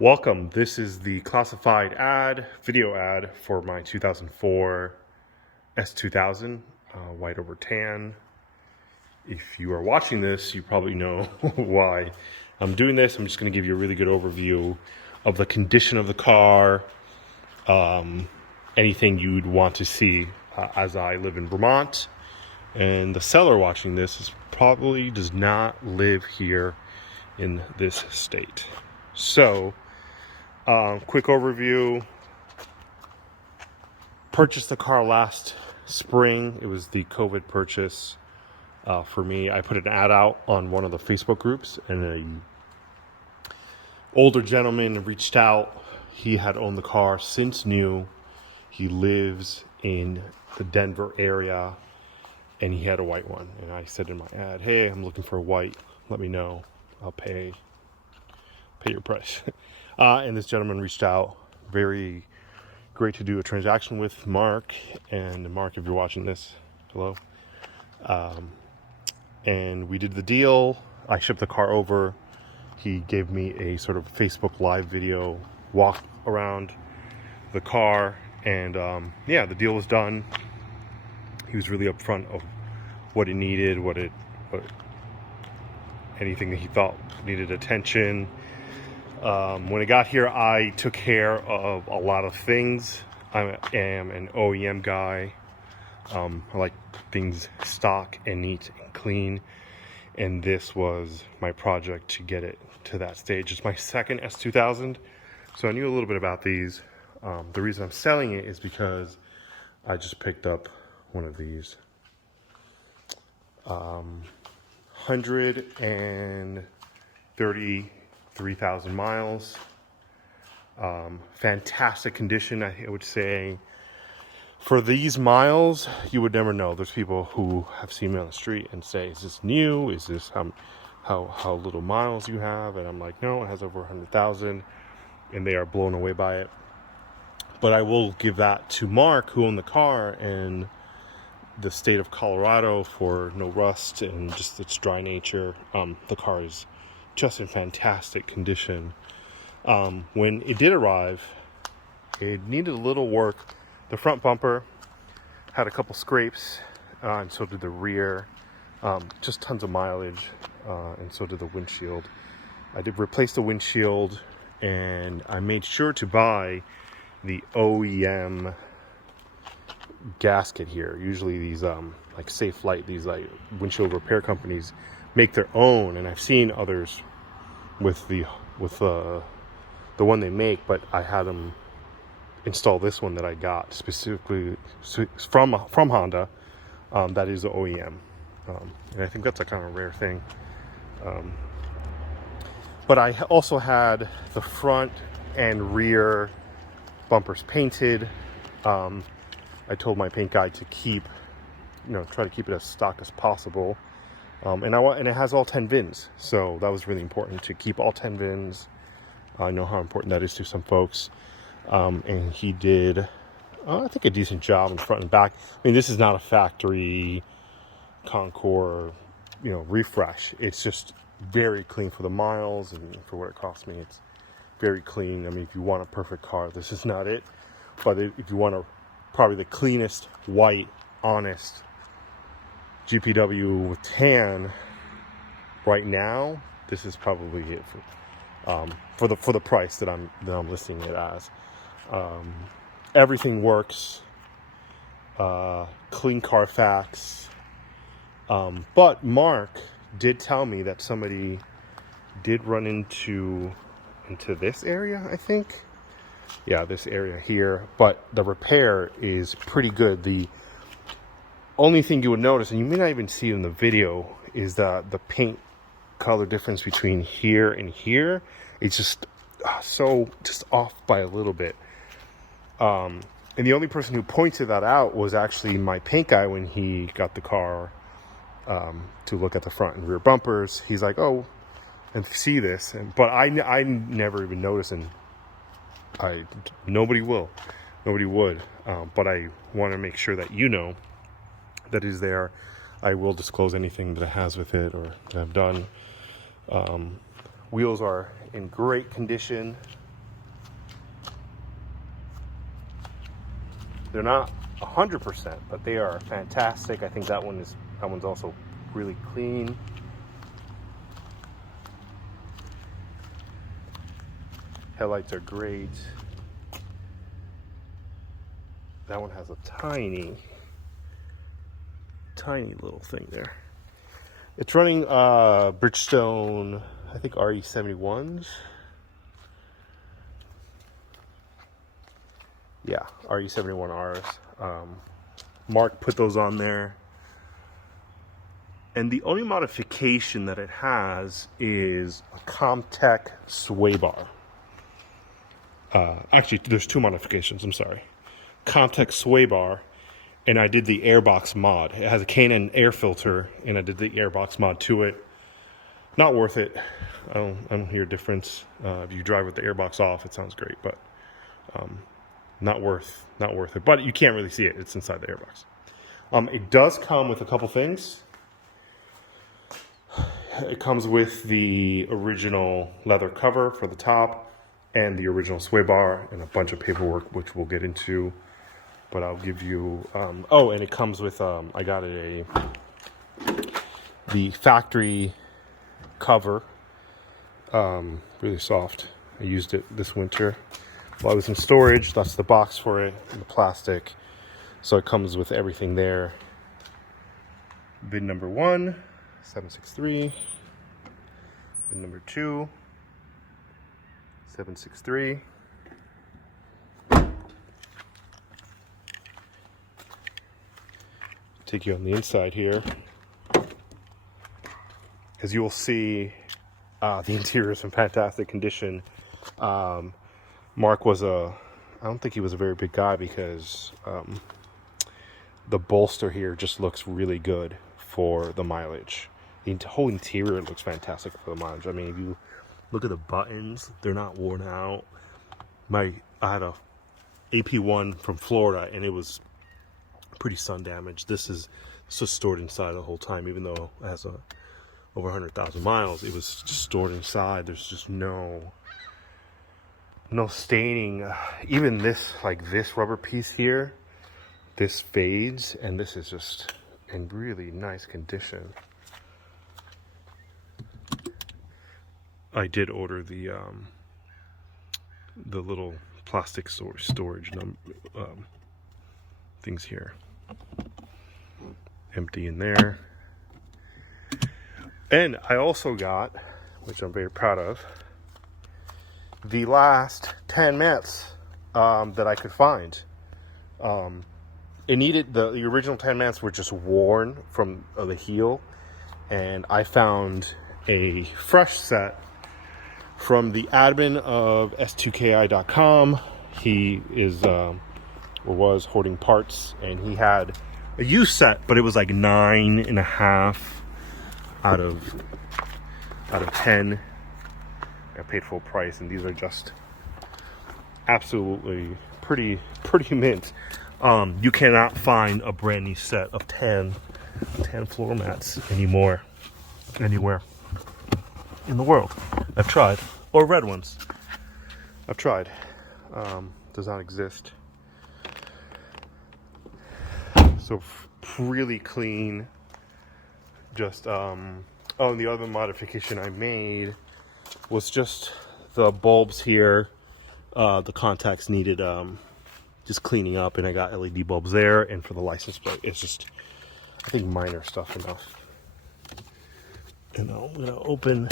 Welcome. This is the classified video ad for my 2004 S2000, white over tan. If you are watching this, you probably know why I'm doing this. I'm just going to give you a really good overview of the condition of the car, anything you'd want to see, as I live in Vermont. And the seller watching this probably does not live here in this state. So, quick overview. Purchased the car last spring. It was the COVID purchase for me. I put an ad out on one of the Facebook groups, and an older gentleman reached out. He had owned the car since new. He lives in the Denver area, and he had a white one. And I said in my ad, "Hey, I'm looking for a white. Let me know. I'll pay your price." And this gentleman reached out. Very great to do a transaction with Mark. And Mark, if you're watching this, hello. And we did the deal. I shipped the car over. He gave me a sort of Facebook Live video walk around the car. And the deal was done. He was really upfront of what it needed, anything that he thought needed attention. When it got here, I took care of a lot of things. I am an OEM guy. I like things stock and neat and clean. And this was my project to get it to that stage. It's my second S2000. So I knew a little bit about these. The reason I'm selling it is because I just picked up one of these. 133,000 miles. Fantastic condition, I would say. For these miles, you would never know. There's people who have seen me on the street and say, "Is this new? Is this how little miles you have?" And I'm like, "No, it has over 100,000," and they are blown away by it. But I will give that to Mark, who owned the car, and the state of Colorado for no rust and just its dry nature. The car is just in fantastic condition. When it did arrive, it needed a little work. The front bumper had a couple scrapes, and so did the rear. Just tons of mileage, and so did the windshield. I did replace the windshield, and I made sure to buy the OEM gasket here. Usually these like Safe Light, these like windshield repair companies make their own, and I've seen others with the one they make, but I had them install this one that I got specifically from Honda. That is the OEM, and I think that's a kind of rare thing. But I also had the front and rear bumpers painted. I told my paint guy to try to keep it as stock as possible. And it has all 10 VINs. So that was really important to keep all 10 VINs. I know how important that is to some folks. And he did, I think, a decent job in front and back. I mean, this is not a factory Concours, refresh. It's just very clean for the miles and for what it cost me. It's very clean. I mean, if you want a perfect car, this is not it. But if you want probably the cleanest, white, honest GPW with tan right now, this is probably it for the price that I'm listing it as. Everything works. Clean Carfax. But Mark did tell me that somebody did run into this area, I think. Yeah, this area here. But the repair is pretty good. The only thing you would notice, and you may not even see it in the video, is the paint color difference between here and here. It's just just off by a little bit. And the only person who pointed that out was actually my paint guy when he got the car to look at the front and rear bumpers. He's like, "Oh, and see this," but I never even noticed, and nobody would. But I want to make sure that that is there. I will disclose anything that it has with it or that I've done. Wheels are in great condition. They're not 100%, but they are fantastic. I think that one's also really clean. Headlights are great. That one has a tiny little thing there. It's running Bridgestone, I think RE71s. Yeah, RE71Rs. Mark put those on there. And the only modification that it has is a Comtech sway bar. Actually, there's two modifications, I'm sorry. Comtech sway bar, and I did the airbox mod. It has a K&N air filter, and I did the airbox mod to it. Not worth it. I don't hear a difference. If you drive with the airbox off, it sounds great, but not worth it. But you can't really see it. It's inside the airbox. It does come with a couple things. It comes with the original leather cover for the top and the original sway bar and a bunch of paperwork, which we'll get into. But I'll give you, oh, and it comes with, I got it the factory cover, really soft. I used it this winter while I was in storage. That's the box for it, and the plastic. So it comes with everything there. VIN number 1, 763. VIN number 2, 763. Take you on the inside here. As you will see, the interior is in fantastic condition. Mark was I don't think he was a very big guy, because the bolster here just looks really good for the mileage. The whole interior looks fantastic for the mileage. I mean, if you look at the buttons, they're not worn out. I had a AP1 from Florida, and it was pretty sun damaged. This was stored inside the whole time, even though it has over 100,000 miles. It was just stored inside. There's just no staining. Even this, like this rubber piece here, this fades, and this is just in really nice condition. I did order the little plastic storage things here. Empty in there. And I also got, which I'm very proud of, the last 10 mats that I could find. It needed, the original 10 mats were just worn from the heel, and I found a fresh set from the admin of S2KI.com. He is or was hoarding parts, and he had a used set, but it was like 9.5 out of 10. I paid full price, and these are just absolutely pretty mint. You cannot find a brand new set of 10 floor mats anymore, anywhere in the world. I've tried. Or red ones. I've tried. Does not exist. So really clean. Just oh, and the other modification I made was just the bulbs here. The contacts needed just cleaning up, and I got LED bulbs there. And for the license plate, it's just, I think, minor stuff enough. And I'm gonna open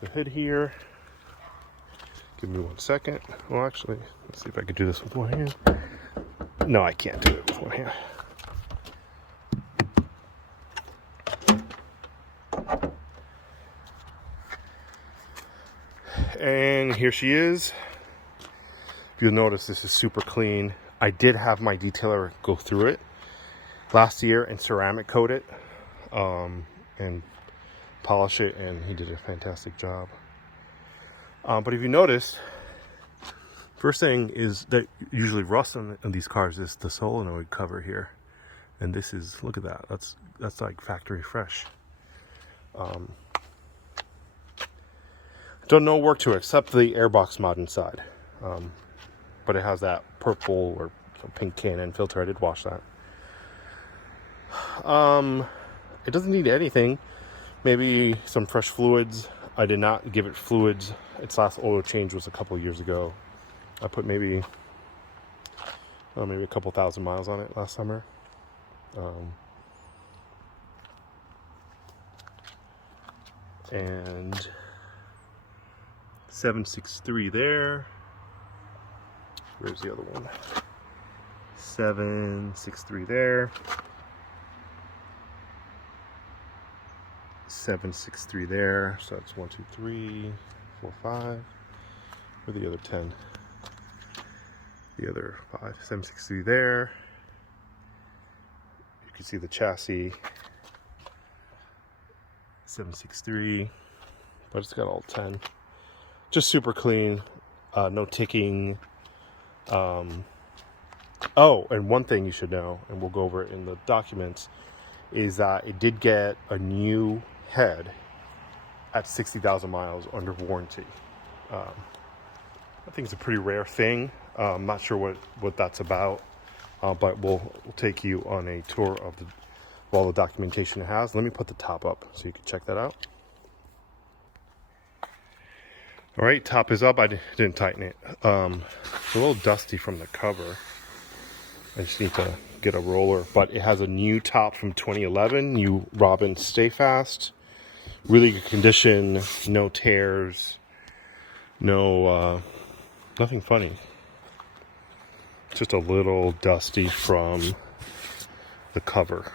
the hood here. Give me 1 second. Well, actually, let's see if I could do this with one hand. No, I can't do it with one hand. And here she is. You'll notice this is super clean. I did have my detailer go through it last year and ceramic coat it and polish it, and he did a fantastic job. But if you notice, first thing is that usually rust on these cars is the solenoid cover here, and this is, look at that, that's like factory fresh. Done no work to it except the airbox mod inside. but it has that purple or pink K&N filter. I did wash that. It doesn't need anything. Maybe some fresh fluids. I did not give it fluids. Its last oil change was a couple of years ago. I put maybe a couple thousand miles on it last summer. And 763 there. Where's the other one? 763 there. 763 there. So that's 1, 2, 3, 4, 5. Where are the other 10? The other 5. 763 there. You can see the chassis. 763. But it's got all 10. Just super clean. No ticking. Oh, and one thing you should know, and we'll go over it in the documents, is that it did get a new head at 60,000 miles under warranty. I think it's a pretty rare thing. I'm not sure what that's about, but we'll take you on a tour of all the documentation it has. Let me put the top up so you can check that out. All right, top is up. I didn't tighten it. It's a little dusty from the cover. I just need to get a roller, but it has a new top from 2011, new Robin Stay Fast. Really good condition, no tears, no, nothing funny. Just a little dusty from the cover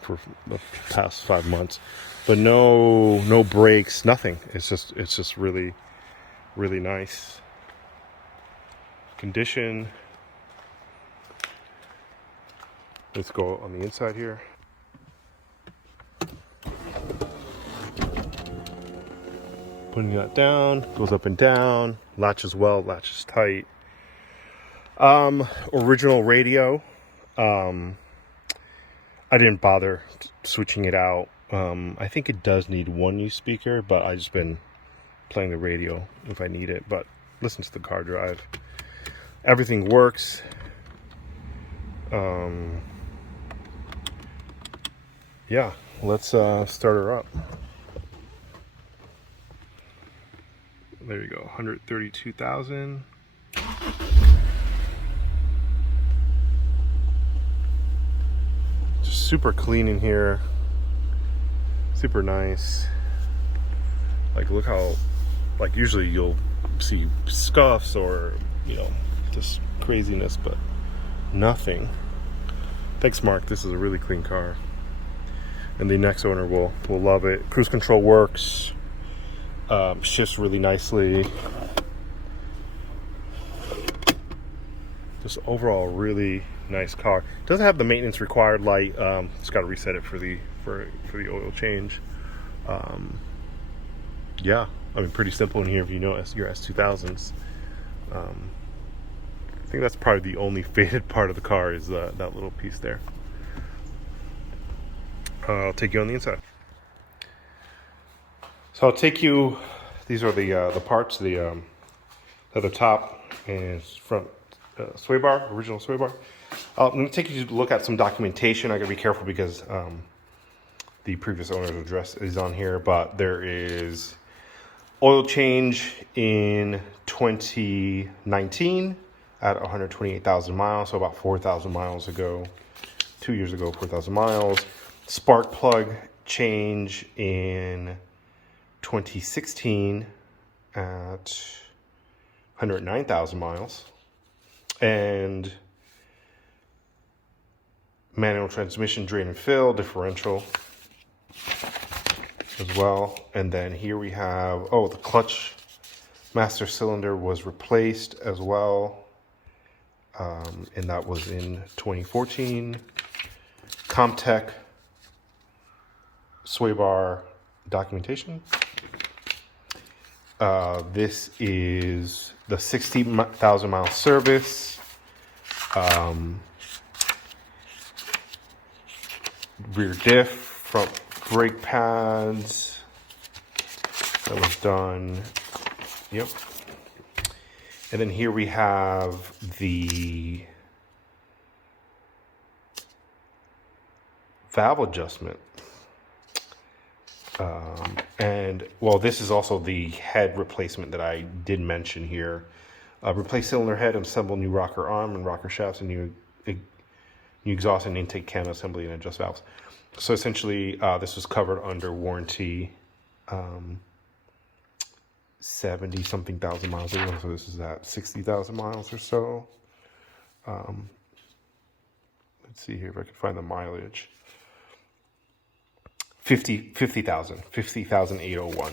for the past 5 months, but no breaks, nothing. It's just really nice condition. Let's go on the inside here. Putting that down, goes up and down, latches well, latches tight. Original radio. I didn't bother switching it out. I think it does need one new speaker, but I've just been playing the radio if I need it. But listen to the car drive. Everything works. Yeah, let's start her up. There you go, 132,000. Just super clean in here. Super nice. Like, look how, like, usually you'll see scuffs or, just craziness, but nothing. Thanks, Mark. This is a really clean car. And the next owner will love it. Cruise control works. Shifts really nicely. Just overall really nice car. Doesn't have the maintenance required light. Just got to reset it for the oil change. Yeah, I mean, pretty simple in here if you know your S2000s. I think that's probably the only faded part of the car is that little piece there. I'll take you on the inside. So I'll take you. These are the parts. The other top and front sway bar, original sway bar. I'm going to take you to look at some documentation. I got to be careful because the previous owner's address is on here, but there is oil change in 2019 at 128,000 miles, so about 4,000 miles ago. 2 years ago, 4,000 miles. Spark plug change in 2016 at 109,000 miles. And manual transmission drain and fill, differential as well. And then here we have, the clutch master cylinder was replaced as well. And that was in 2014. Comtech sway bar documentation. This is the 60,000 mile service. Rear diff, front brake pads. That was done. Yep. And then here we have the valve adjustment. And well, this is also the head replacement that I did mention here. Replace cylinder head, assemble new rocker arm and rocker shafts, and new exhaust and intake cam assembly, and adjust valves. So essentially, this was covered under warranty. 70 something thousand miles. So this is at 60,000 miles or so. Let's see here if I can find the mileage. 50,801.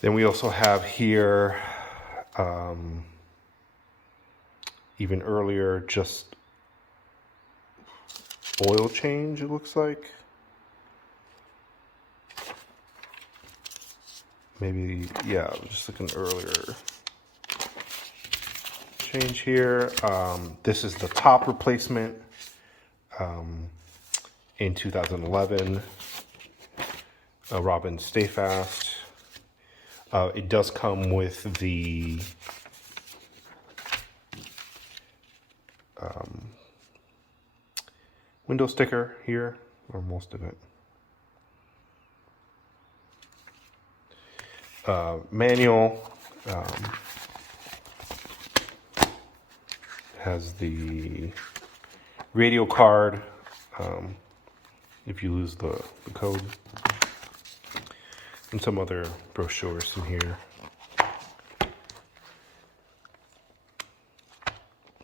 Then we also have here, even earlier, just oil change, it looks like. Maybe, yeah, just looking earlier. Change here. This is the top replacement in 2011. Robin Stay Fast. It does come with the window sticker here, or most of it. Manual. Has the radio card if you lose the code. And some other brochures in here.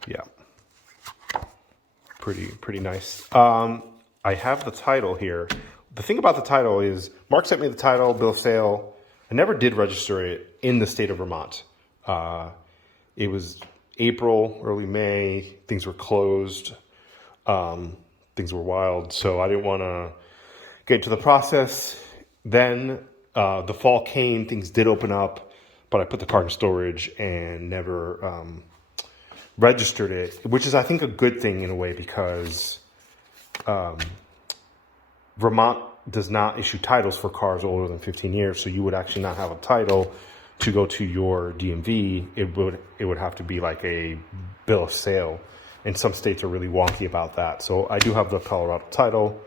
Yeah. Pretty nice. I have the title here. The thing about the title is, Mark sent me the title, bill of sale. I never did register it in the state of Vermont. It was April, early May. Things were closed. Things were wild. So I didn't want to get into the process. Then the fall came, things did open up, but I put the car in storage and never registered it, which is, I think, a good thing in a way, because Vermont does not issue titles for cars older than 15 years. So you would actually not have a title to go to your DMV. It would have to be like a bill of sale. And some states are really wonky about that. So I do have the Colorado title.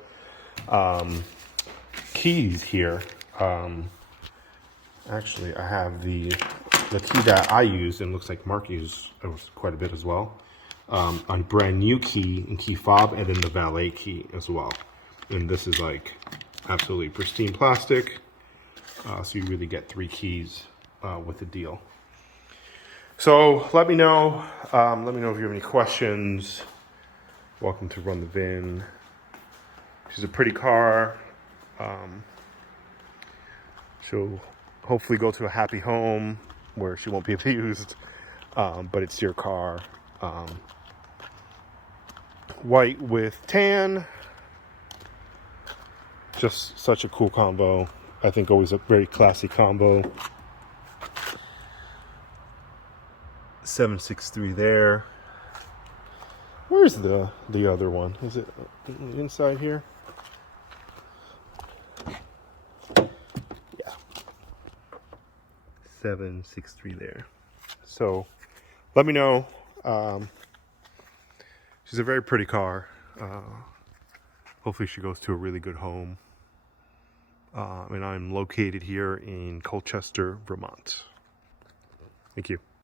Keys here. Actually, I have the key that I used, and looks like Mark used quite a bit as well. A brand new key and key fob, and then the valet key as well. And this is like absolutely pristine plastic. So you really get 3 keys with the deal. So let me know. Let me know if you have any questions. Welcome to Run the VIN. She's a pretty car. She'll hopefully go to a happy home where she won't be abused. But it's your car. White with tan. Just such a cool combo. I think always a very classy combo. 763 there. Where's the other one? Is it inside here? Yeah. 763 there. So let me know. She's a very pretty car. Hopefully she goes to a really good home. And I'm located here in Colchester, Vermont. Thank you.